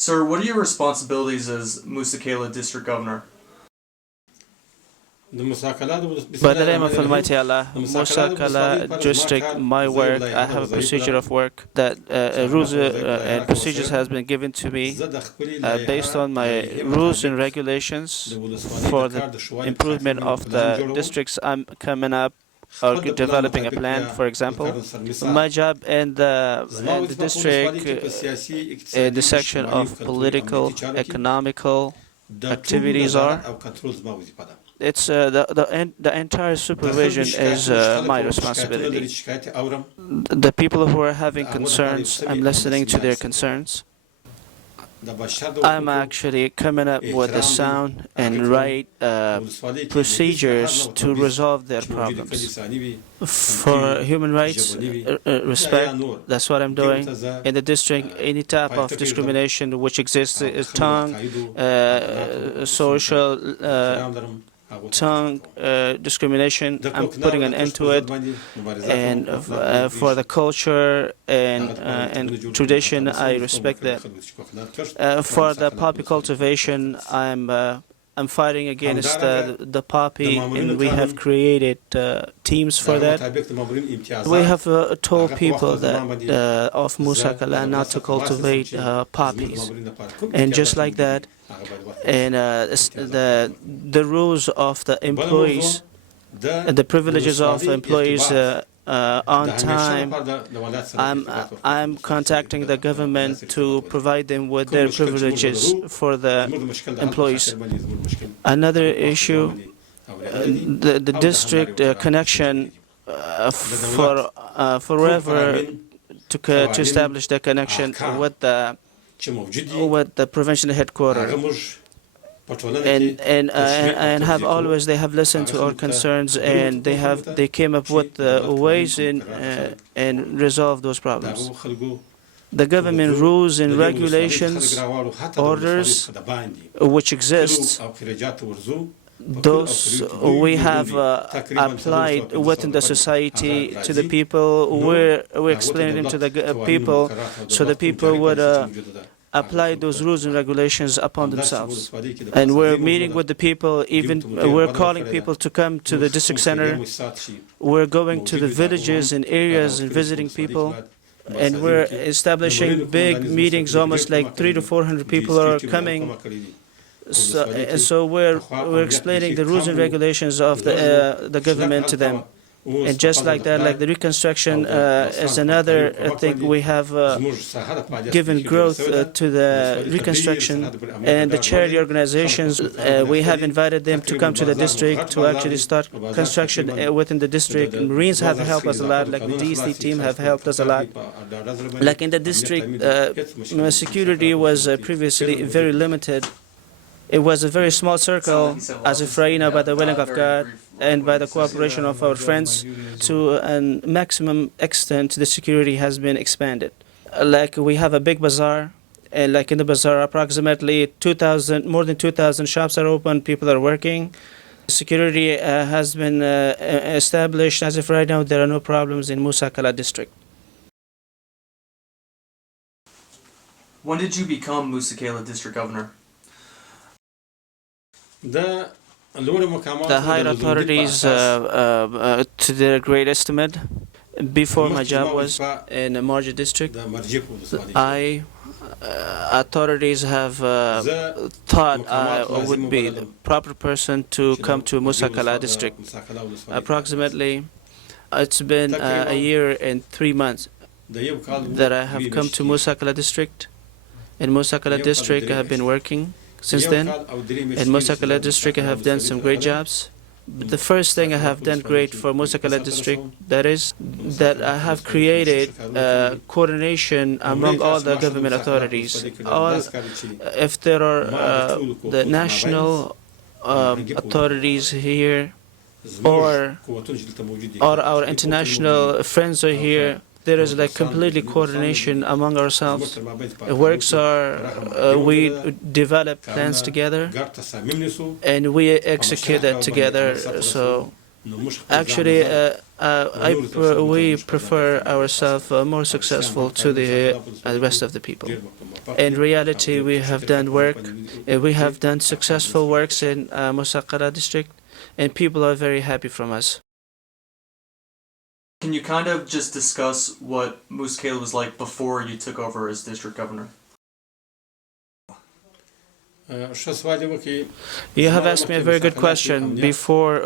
Sir, what are your responsibilities as Musa Qal'eh District Governor? By the name of Almighty Allah, Musa Qal'eh District, my work, I have a procedure of work that rules and procedures has been given to me based on my rules and regulations for the improvement of the districts I'm coming up or developing a plan, for example. My job in the district, in the section of political, economical activities are. It's the entire supervision is my responsibility. The people who are having concerns, I'm listening to their concerns. I'm actually coming up with the sound and right procedures to resolve their problems. For human rights respect, that's what I'm doing. In the district, any type of discrimination which exists is tongue, social discrimination, I'm putting an end to it, and for the culture and tradition, I respect that. For the poppy cultivation, I'm fighting against the poppy, and we have created teams for that. We have told people that of Musa Qal'eh not to cultivate poppies, and just like that, and the rules of the employees, the privileges of employees on time. I'm contacting the government to provide them with their privileges for the employees. Another issue, the district connection forever to establish the connection with the provincial headquarters, and have always they have listened to our concerns, and they came up with ways and resolve those problems. The government rules and regulations, orders which exist, those we have applied within the society to the people. We're explaining them to the people, so the people would apply those rules and regulations upon themselves. And we're meeting with the people, even we're calling people to come to the district center. We're going to the villages and areas and visiting people. And we're establishing big meetings, almost like 300 to 400 people are coming. So we're explaining the rules and regulations of the government to them. And just like that, like the reconstruction is another thing. We have given growth to the reconstruction, and the charity organizations, we have invited them to come to the district to actually start construction within the district. Marines have helped us a lot, like the DST team have helped us a lot. Like in the district, security was previously very limited. It was a very small circle, as if right now, by the willing of God and by the cooperation of our friends, to a maximum extent, the security has been expanded. Like we have a big bazaar, and like in the bazaar, approximately more than 2,000 shops are open, people are working. Security has been established. As of right now, there are no problems in Musa Qal'eh district. When did you become Musa Qal'eh District Governor? The higher authorities, to their great estimate, before my job was in the Marja district, authorities have thought I would be the proper person to come to Musa Qal'eh district. Approximately, it's been a year and 3 months that I have come to Musa Qal'eh district. In Musa Qal'eh district, I have been working since then. In Musa Qal'eh district, I have done some great jobs. But the first thing I have done great for Musa Qal'eh district, that is that I have created coordination among all the government authorities. If there are the national authorities here, or our international friends are here, there is like completely coordination among ourselves. Works are, we develop plans together and we execute that together. So Actually, we prefer ourselves more successful to the rest of the people. In reality, we have done work, we have done successful works in Musa Qal'eh district, and people are very happy from us. Can you kind of just discuss what Musa Qal'eh was like before you took over as district governor? You have asked me a very good question. Before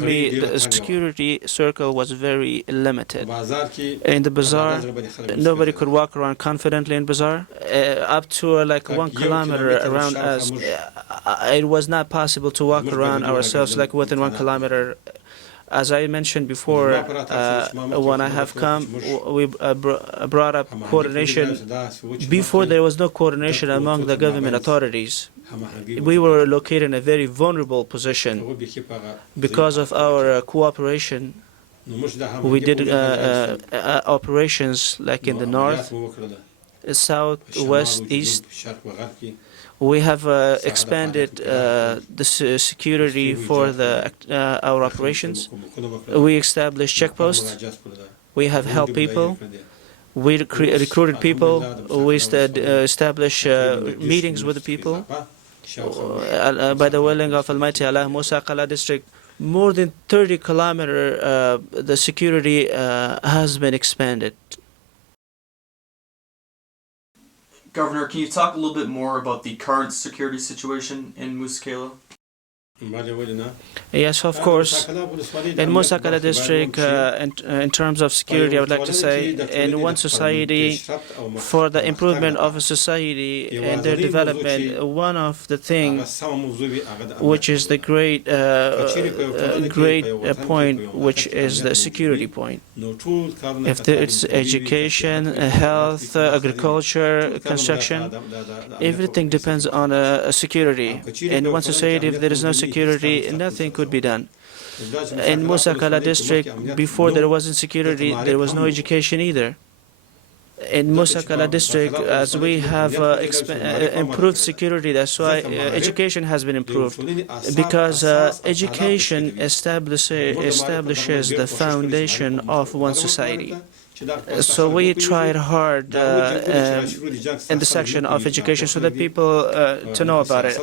me, the security circle was very limited. In the bazaar, nobody could walk around confidently in bazaar. Up to like 1 kilometer around us, it was not possible to walk around ourselves like within 1 kilometer. As I mentioned before, when I have come, we brought up coordination. Before, there was no coordination among the government authorities. We were located in a very vulnerable position. Because of our cooperation, we did operations like in the north, south, west, east. We have expanded the security for our operations. We established checkposts. We have helped people. We recruited people. We established meetings with the people. By the willing of Almighty Allah, Musa Qal'eh district, more than 30 kilometers, the security has been expanded. Governor, can you talk a little bit more about the current security situation in Musa Qal'eh? Yes, of course. In Musa Qal'eh district, in terms of security, I would like to say, in one society, for the improvement of a society and their development, one of the things which is the great point, which is the security point. If it's education, health, agriculture, construction, everything depends on security. In one society, if there is no security, nothing could be done. In Musa Qal'eh district, before there wasn't security, there was no education either. In Musa Qal'eh district, as we have improved security, that's why education has been improved. Because education establishes the foundation of one society. So we tried hard in the section of education so that people to know about it.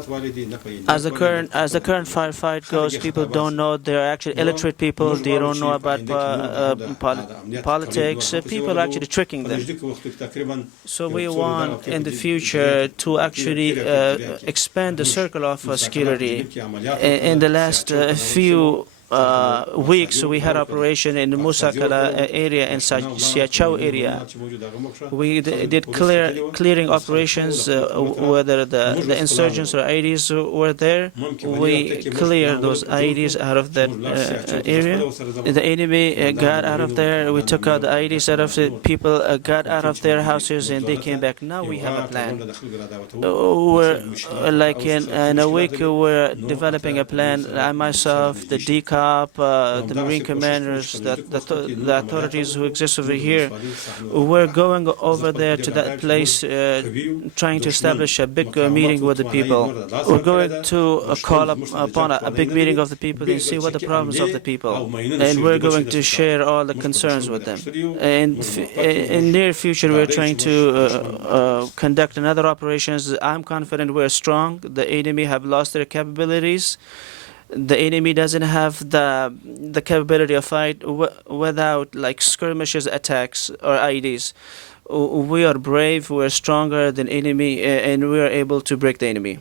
As the current firefight goes, people don't know. They're actually illiterate people. They don't know about politics. People are actually tricking them. So we want in the future to actually expand the circle of security. In the last few weeks, we had operation in the Musa Qal'eh area and Siachau area. We did clearing operations, whether the insurgents or IDs were there. We cleared those IDs out of that area. The enemy got out of there. We took out the IDs out of the people, got out of their houses, and they came back. Now we have a plan. We're like in a week, we're developing a plan. I myself, the DCOP, the Marine commanders, the authorities who exist over here, we're going over there to that place, trying to establish a big meeting with the people. We're going to call upon a big meeting of the people and see what the problems of the people, and we're going to share all the concerns with them. And in near future, we're trying to conduct another operations. I'm confident we're strong. The enemy have lost their capabilities. The enemy doesn't have the capability of fight without like skirmishes, attacks, or IEDs. We are brave, we're stronger than enemy, and we are able to break the enemy.